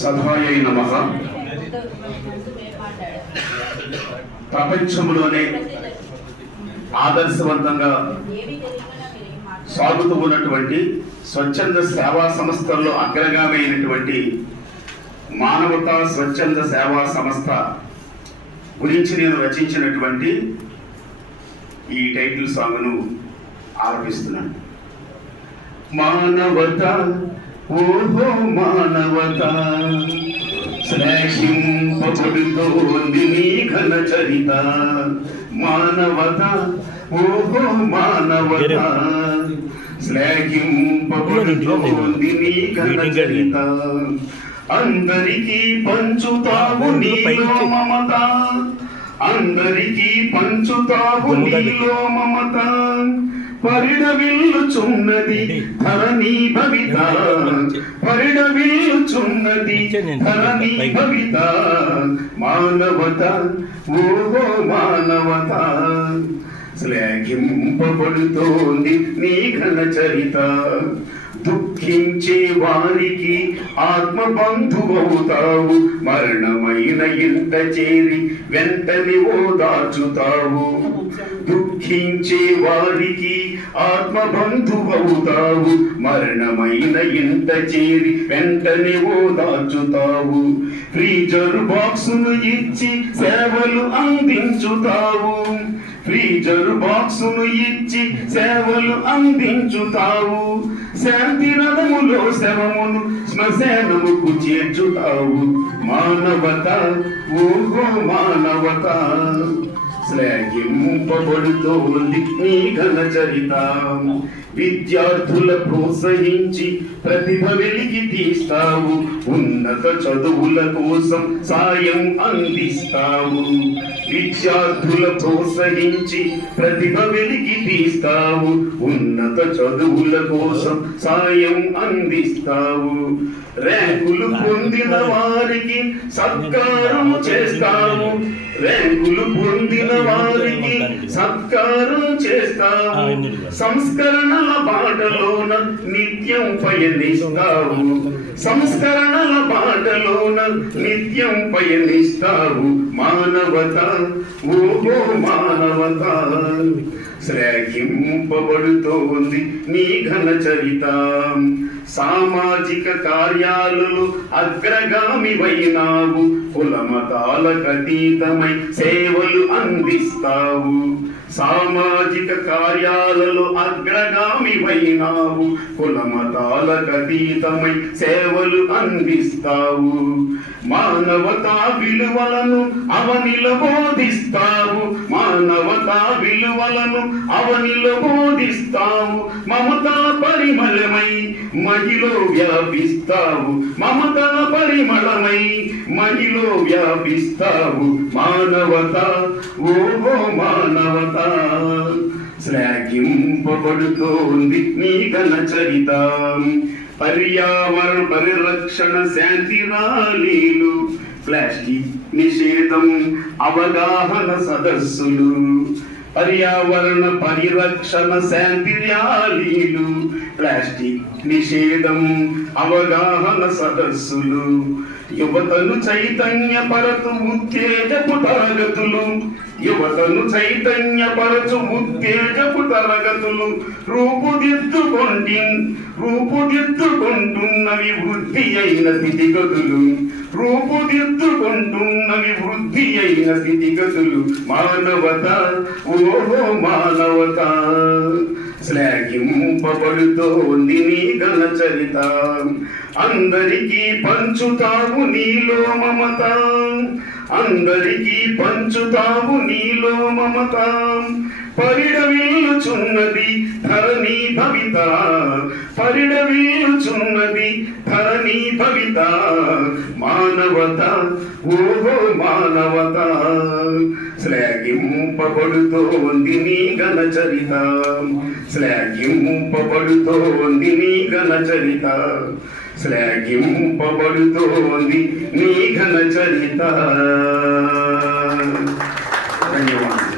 సభాయై నమ. ప్రపంచంలోనే ఆదర్శవంతంగా సాగుతూ ఉన్నటువంటి స్వచ్ఛంద సేవా సంస్థల్లో అగ్రగామి అయినటువంటి మానవతా స్వచ్ఛంద సేవా సంస్థ గురించి నేను రచించినటువంటి ఈ టైటిల్ సాంగ్ను ఆలపిస్తున్నాను. మానవత ఓహో మానవత శ్లాఘింపబడుతోంది నీ ఘన చరిత. మానవత ఓహో మానవత శ్లాఘింపబడుతోంది నీ ఘన చరిత. అందరికీ పంచుతావు నీలో మమత అందరికీ పంచుతావు నీలో మమత పరిడవిల్లుచున్నది ధరణి భవిత. పరిడవిల్లుచున్నది ధరణి భవిత. మానవత ఓహో మానవత. శ్లాఘింపబడుతోంది నీ ఘన చరిత. దుఃఖించే వారికి ఆత్మ బంధువవుతావు మరణమైన ఇంట చేరి వెంటనే ఓదార్చుతావు దుఃఖించే వారికి ఆత్మ బంధువవుతావు మరణమైన ఎంత చేరి వెంటనే ఓదార్చుతావు ఫ్రీజర్ బాక్సును ఇచ్చి సేవలు అందించుతావు. ఫ్రీజర్ బాక్సును ఇచ్చి సేవలు అందించుతావు. శాంతి రథములో శవమును శ్మశానముకు చేర్చుతావు. మానవత ఓహో మానవత శ్లాఘింపబడుతోంది నీ ఘన చరిత విద్యార్థుల ప్రోత్సహించి ప్రతిభ వెలికి తీస్తావు ఉన్నత చదువుల కోసం సాయం అందిస్తావు విద్యార్థుల ప్రోత్సహించి ప్రతిభ వెలికి తీస్తావు ఉన్నత చదువుల కోసం సాయం అందిస్తావు ర్యాంకులు పొందిన వారికి సత్కారం చేస్తావు ర్యాంకులు పొందిన వారికి సత్కారం చేస్తావు సంస్కరణల బాటలోన నిత్యం పయనిస్తావు సంస్కరణల బాటలోన నిత్యం పయనిస్తావు మానవత ఓహో మానవత. శ్లాఘింపబడుతోంది నీ ఘన చరిత. సామాజిక కార్యాలలో అగ్రగామి వైనావు కులమతాలకు అతీతమై సేవలు అందిస్తావు. సామాజిక కార్యాలలో అగ్రగామి వైనావు కులమతాలకు అతీతమై సేవలు అందిస్తావు. మానవతా విలువలను అవనిల బోధిస్తావు. నవతా విలువలను అవనిలో బోధిస్తావు. మమతా పరిమళమై మహిలో వ్యాపిస్తావు. మమతా పరిమళమై మహిలో వ్యాపిస్తావు. మానవత ఓహో మానవత. శ్లాఘింపబడుతోంది నీ ఘన చరిత. పర్యావరణ పరిరక్షణ శాంతి రాలీలు ప్లాస్టిక్ నిషేధం అవగాహన సదస్సులు పర్యావరణ పరిరక్షణ శాంతి ర్యాలీలు ప్లాస్టిక్ నిషేధం అవగాహన సదస్సులు యువతను చైతన్యపరచు ఉత్తేజపు తరగతులు యువతను చైతన్యపరచు ఉత్తేజపు తరగతులు రూపుదిద్దుకొంటి రూపుదిద్దుకుంటున్నవి వృద్ధి అయిన స్థితిగతులు రూపుదిద్దుకుంటున్నవి వృద్ధి అయిన స్థితిగతులు మానవత ఓహో మానవత. శ్లాఘింపబడుతోంది నీ గల చరిత. అందరికీ పంచుతావు నీలో మమత అందరికీ పంచుతావు నీలో మమత పరిడవిల్లుచున్నది ధరణి భవిత. పరిడవిల్లుచున్నది ధరణి భవిత. మానవత ఓహో మానవత. శ్లాఘింపబడుతోంది నీ ఘన చరిత. శ్లాఘింపబడుతోంది నీ ఘన చరిత. శ్లాఘింపబడుతోంది నీ ఘన చరిత. ధన్యవాదాలు.